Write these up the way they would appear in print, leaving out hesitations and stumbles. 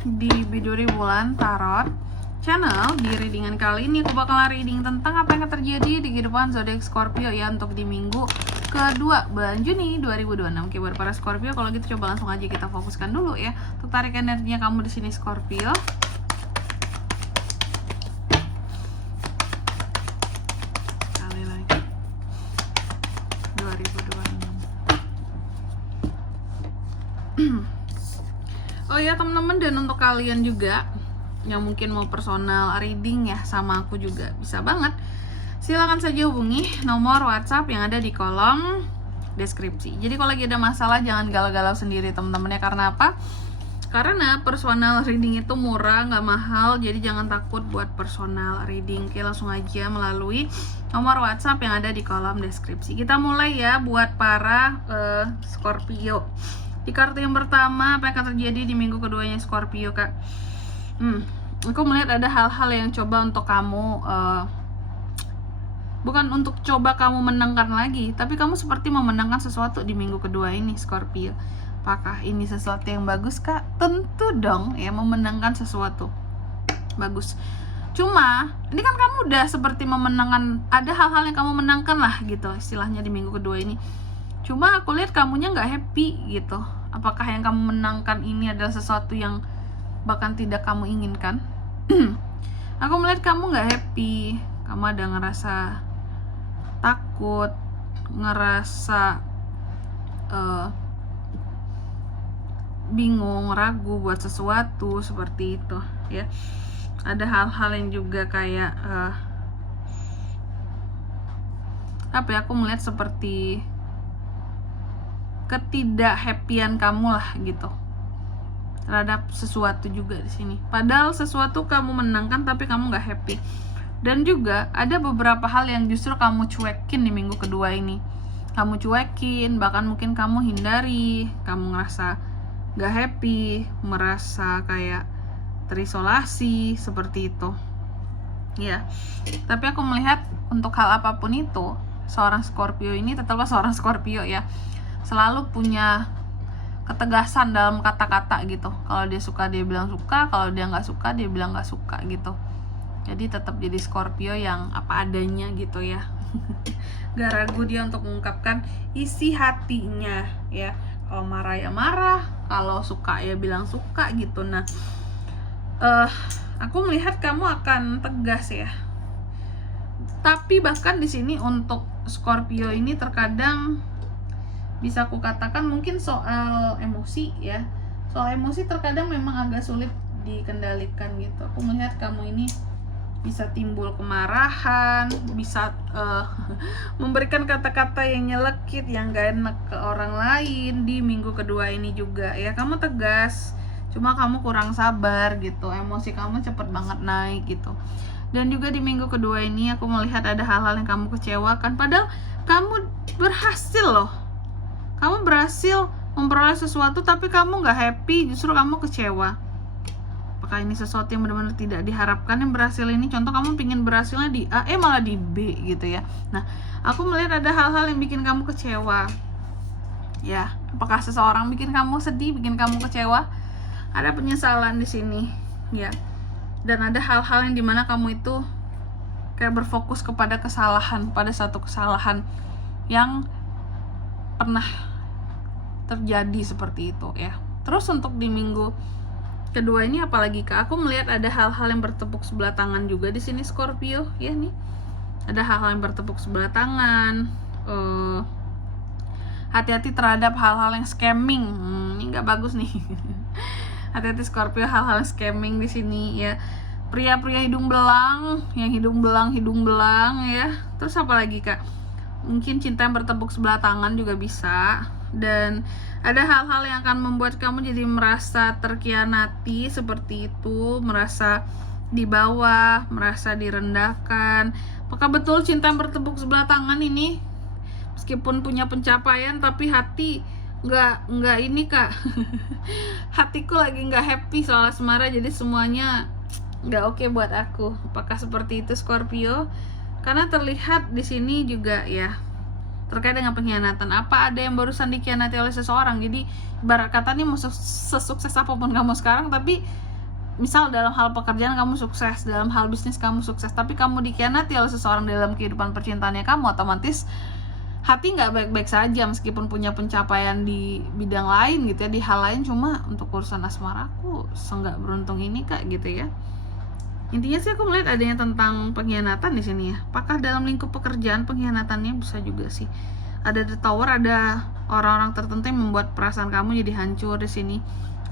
di Biduri Bulan Tarot Channel. Di readingan kali ini aku bakalan reading tentang apa yang akan terjadi di kehidupan zodiak Scorpio ya untuk di minggu kedua bulan Juni 2026. Oke, buat para Scorpio, kalau gitu coba langsung aja kita fokuskan dulu ya untuk tarik energinya kamu di sini Scorpio. Sekali lagi 2026. Oh ya teman-teman, dan untuk kalian juga yang mungkin mau personal reading ya sama aku juga bisa banget. Silakan saja hubungi nomor WhatsApp yang ada di kolom deskripsi. Jadi kalau lagi ada masalah jangan galau-galau sendiri teman-teman ya. Karena apa? Karena personal reading itu murah, nggak mahal. Jadi jangan takut buat personal reading. Oke, langsung aja melalui nomor WhatsApp yang ada di kolom deskripsi. Kita mulai ya buat para Scorpio. Di kartu yang pertama, apa yang akan terjadi di minggu keduanya Scorpio, Kak? Aku melihat ada hal-hal yang coba untuk kamu bukan untuk coba kamu menangkan lagi, tapi kamu seperti memenangkan sesuatu di minggu kedua ini Scorpio. Apakah ini sesuatu yang bagus, Kak? Tentu dong ya, memenangkan sesuatu bagus. Cuma ini kan kamu udah seperti memenangkan, ada hal-hal yang kamu menangkan lah gitu istilahnya di minggu kedua ini. Cuma aku lihat kamunya nggak happy gitu. Apakah yang kamu menangkan ini adalah sesuatu yang bahkan tidak kamu inginkan? Aku melihat kamu nggak happy. Kamu ada ngerasa takut, ngerasa bingung, ragu buat sesuatu seperti itu ya. Ada hal-hal yang juga kayak apa ya, aku melihat seperti ketidak-happyan kamu lah gitu terhadap sesuatu juga di sini. Padahal sesuatu kamu menangkan tapi kamu nggak happy. Dan juga ada beberapa hal yang justru kamu cuekin di minggu kedua ini. Kamu cuekin, bahkan mungkin kamu hindari, kamu ngerasa nggak happy, merasa kayak terisolasi seperti itu. Ya, tapi aku melihat untuk hal apapun itu, seorang Scorpio ini tetaplah seorang Scorpio ya. Selalu punya ketegasan dalam kata-kata gitu. Kalau dia suka dia bilang suka, kalau dia nggak suka dia bilang nggak suka gitu. Jadi tetap jadi Scorpio yang apa adanya gitu ya. Gak ragu dia untuk mengungkapkan isi hatinya ya. Kalau marah ya marah, kalau suka ya bilang suka gitu. Nah, aku melihat kamu akan tegas ya. Tapi bahkan di sini untuk Scorpio ini terkadang bisa aku katakan mungkin soal emosi ya. Soal emosi terkadang memang agak sulit dikendalikan gitu. Aku melihat kamu ini bisa timbul kemarahan, bisa memberikan kata-kata yang nyelekit, yang gak enak ke orang lain di minggu kedua ini juga ya. Kamu tegas, cuma kamu kurang sabar gitu, emosi kamu cepet banget naik gitu. Dan juga di minggu kedua ini aku melihat ada hal-hal yang kamu kecewakan, padahal kamu berhasil loh. Kamu berhasil memperoleh sesuatu tapi kamu gak happy, justru kamu kecewa. Apakah ini sesuatu yang benar-benar tidak diharapkan yang berhasil ini? Contoh kamu pingin berhasilnya di A, malah di B gitu ya. Nah, aku melihat ada hal-hal yang bikin kamu kecewa. Ya, apakah seseorang bikin kamu sedih, bikin kamu kecewa? Ada penyesalan di sini, ya. Dan ada hal-hal yang dimana kamu itu kayak berfokus kepada kesalahan, pada satu kesalahan yang pernah terjadi seperti itu ya. Terus untuk di minggu kedua ini apalagi Kak, aku melihat ada hal-hal yang bertepuk sebelah tangan juga di sini Scorpio ya nih. Ada hal-hal yang bertepuk sebelah tangan. Hati-hati terhadap hal-hal yang scamming. Ini nggak bagus nih. Hati-hati Scorpio, hal-hal scamming di sini ya. Pria-pria hidung belang, yang hidung belang ya. Terus apa lagi Kak? Mungkin cinta yang bertepuk sebelah tangan juga bisa. Dan ada hal-hal yang akan membuat kamu jadi merasa terkhianati seperti itu, merasa di bawah, merasa direndahkan. Apakah betul cinta yang bertepuk sebelah tangan ini meskipun punya pencapaian tapi hati nggak ini Kak? Hatiku lagi nggak happy soal asmara, jadi semuanya nggak oke buat aku. Apakah seperti itu Scorpio? Karena terlihat di sini juga ya terkait dengan pengkhianatan. Apa ada yang barusan dikhianati oleh seseorang? Jadi ibarat kata nih mau sesukses apapun kamu sekarang, tapi misal dalam hal pekerjaan kamu sukses, dalam hal bisnis kamu sukses, tapi kamu dikhianati oleh seseorang dalam kehidupan percintaannya kamu, otomatis hati nggak baik-baik saja meskipun punya pencapaian di bidang lain gitu ya, di hal lain, cuma untuk urusan asmara aku seenggak beruntung ini kak gitu ya. Intinya sih aku melihat adanya tentang pengkhianatan di sini ya. Apakah dalam lingkup pekerjaan pengkhianatannya bisa juga sih. Ada the tower, ada orang-orang tertentu yang membuat perasaan kamu jadi hancur di sini,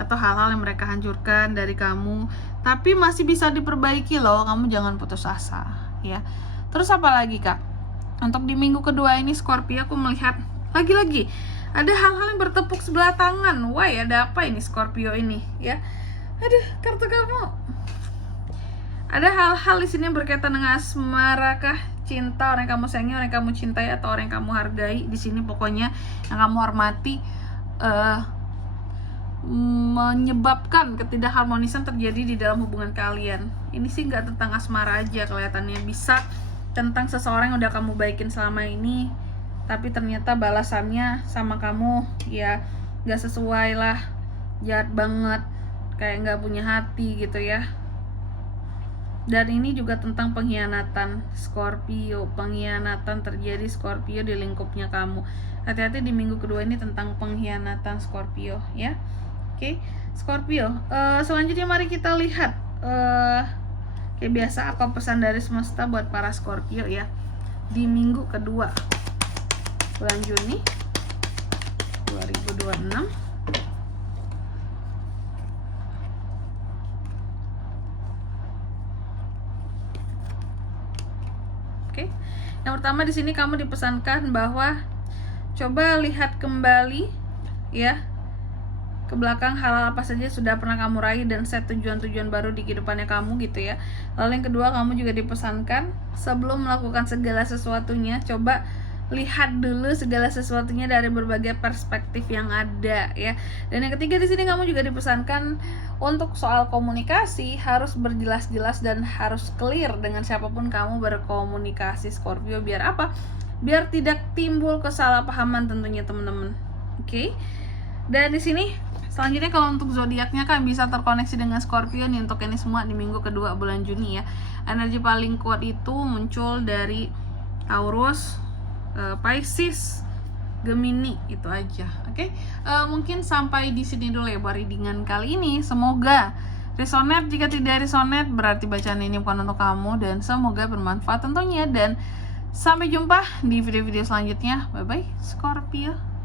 atau hal-hal yang mereka hancurkan dari kamu, tapi masih bisa diperbaiki loh, kamu jangan putus asa ya. Terus apa lagi kak? Untuk di minggu kedua ini Scorpio, aku melihat lagi-lagi ada hal-hal yang bertepuk sebelah tangan. Wah, ada apa ini Scorpio ini ya? Aduh, kartu kamu. Ada hal-hal di sini berkaitan dengan asmara kah, cinta, orang yang kamu sayangi, orang yang kamu cintai, atau orang yang kamu hargai di sini, pokoknya yang kamu hormati, menyebabkan ketidakharmonisan terjadi di dalam hubungan kalian. Ini sih nggak tentang asmara aja kelihatannya, bisa tentang seseorang yang udah kamu baikin selama ini, tapi ternyata balasannya sama kamu ya nggak sesuai lah, jahat banget, kayak nggak punya hati gitu ya. Dan ini juga tentang pengkhianatan Scorpio, pengkhianatan terjadi Scorpio di lingkupnya kamu. Hati-hati di minggu kedua ini tentang pengkhianatan Scorpio ya. Oke, Scorpio. Selanjutnya mari kita lihat kayak biasa apa pesan dari semesta buat para Scorpio ya di minggu kedua bulan Juni 2026. Oke. Yang pertama di sini kamu dipesankan bahwa coba lihat kembali ya ke belakang, hal-hal apa saja sudah pernah kamu raih dan set tujuan-tujuan baru di kehidupannya kamu gitu ya. Lalu yang kedua, kamu juga dipesankan sebelum melakukan segala sesuatunya, coba lihat dulu segala sesuatunya dari berbagai perspektif yang ada ya. Dan yang ketiga di sini kamu juga dipesankan untuk soal komunikasi harus berjelas-jelas dan harus clear dengan siapapun kamu berkomunikasi Scorpio, biar apa? Biar tidak timbul kesalahpahaman tentunya teman-teman. Oke. Dan di sini selanjutnya kalau untuk zodiaknya kan bisa terkoneksi dengan Scorpio nih untuk ini semua di minggu kedua bulan Juni ya. Energi paling kuat itu muncul dari Taurus, Pisces, Gemini, itu aja. Oke. Mungkin sampai di sini dulu ya readingan kali ini. Semoga resonate. Jika tidak resonate berarti bacaan ini bukan untuk kamu, dan semoga bermanfaat tentunya, dan sampai jumpa di video-video selanjutnya. Bye bye Scorpio.